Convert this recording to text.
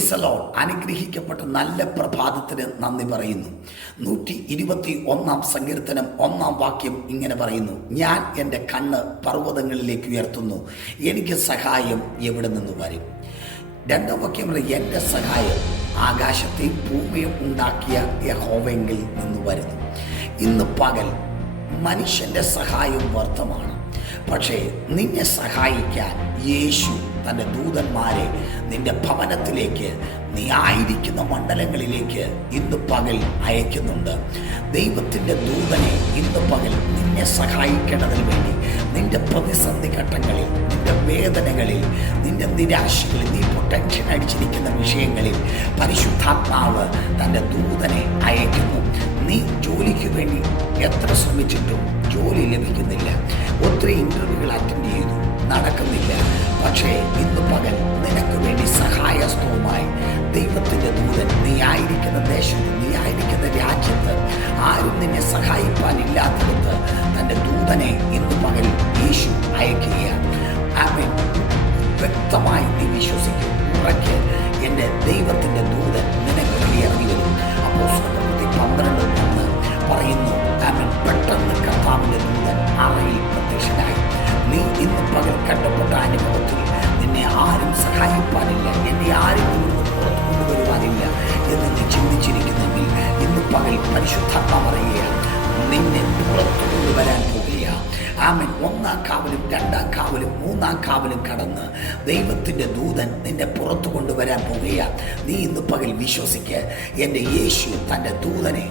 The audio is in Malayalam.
Praise the Lord. അനുഗ്രഹിക്കപ്പെട്ട നല്ല പ്രഭാതത്തിന് നന്ദി പറയുന്നു. 121 സങ്കീർത്തനം 1 വാക്യം ഇങ്ങനെ പറയുന്നു, ഞാൻ എൻ്റെ കണ്ണ് പർവ്വതങ്ങളിലേക്ക് ഉയർത്തുന്നു, എനിക്ക് സഹായം എവിടെ നിന്ന് വരും? 2 വാക്യം പറയും, എൻ്റെ സഹായം ആകാശത്തെയും ഭൂമിയും ഉണ്ടാക്കിയ യഹോവയെങ്കിൽ നിന്ന് വരുന്നു. ഇന്ന് പകൽ മനുഷ്യൻ്റെ സഹായം വ്യർത്ഥമാണ്. പക്ഷേ നിന്നെ സഹായിക്കാൻ യേശു തൻ്റെ ദൂതന്മാരെ നിന്റെ ഭവനത്തിലേക്ക്, നീ ആയിരിക്കുന്ന മണ്ഡലങ്ങളിലേക്ക് ഇന്ന് പകൽ അയക്കുന്നുണ്ട്. ദൈവത്തിൻ്റെ ദൂതനെ ഇന്ന് പകൽ നിന്നെ സഹായിക്കേണ്ടതിന് വേണ്ടി നിന്റെ പ്രതിസന്ധി ഘട്ടങ്ങളിൽ, നിന്റെ വേദനകളിൽ, നിന്റെ നിരാശകളിൽ, നീ ടെൻഷൻ അടിച്ചിരിക്കുന്ന വിഷയങ്ങളിൽ പരിശുദ്ധാത്മാവ് തൻ്റെ ദൂതനെ അയക്കുന്നു. നീ ജോലിക്ക് വേണ്ടി എത്ര ശ്രമിച്ചിട്ടും ജോലി ലഭിക്കുന്നില്ല. ഒത്തിരി ഇൻ്റർവ്യൂകൾ അറ്റൻഡ് ചെയ്തു, നടക്കുന്നില്ല. പക്ഷേ ഇന്ന് പകൽ നിനക്ക് വേണ്ടി സഹായസ്തവുമായി ദൈവത്തിൻ്റെ ദൂതൻ, നീ ആയിരിക്കുന്ന ദേശത്ത്, നീ ആയിരിക്കുന്ന രാജ്യത്ത് ആരും നിന്നെ സഹായിപ്പാനില്ലാത്തിടത്ത് തൻ്റെ ദൂതനെ ഇന്ന് പകൽ യേശു അയക്കുകയാണ്. ആമേൻ. വ്യക്തമായി നീ വിശ്വസിക്കും, ഉറക്കെ എൻ്റെ ദൈവത്തിൻ്റെ ദൂതൻ നിനക്ക് വേണ്ടി ഇറങ്ങി വരും. അപ്പോസ്തലപ്രവൃത്തി 12:1 പറയുന്നു, ആമേൻ, പെട്ടെന്ന് കർത്താവിൻ്റെ ദൂതൻ അറയിൽ പ്രത്യക്ഷനായി. നീ ഇന്ന് പകൽ കണ്ടപ്പെട്ട അനുഭവത്തിൽ നിന്നെ ആരും സഹായിപ്പാനില്ല, എന്നെ ആരും നിന്ന് പുറത്തു കൊണ്ടുവരുവാനില്ല എന്ന് നീ ചിന്തിച്ചിരിക്കുന്നെങ്കിൽ ഇന്ന് പകൽ പരിശുദ്ധാത്മാവ് പറയുകയാണ്, നിന്നെ പുറത്തു കൊണ്ടുവരാൻ പോകുകയാണ്. ആമേൻ. 1 കാവലും 2 കാവലും 3 കാവലും കടന്ന് ദൈവത്തിൻ്റെ ദൂതൻ നിന്നെ പുറത്തു കൊണ്ടുവരാൻ പോകുകയാണ്. നീ ഇന്ന് പകൽ വിശ്വസിക്ക്, എൻ്റെ യേശു തൻ്റെ ദൂതനെ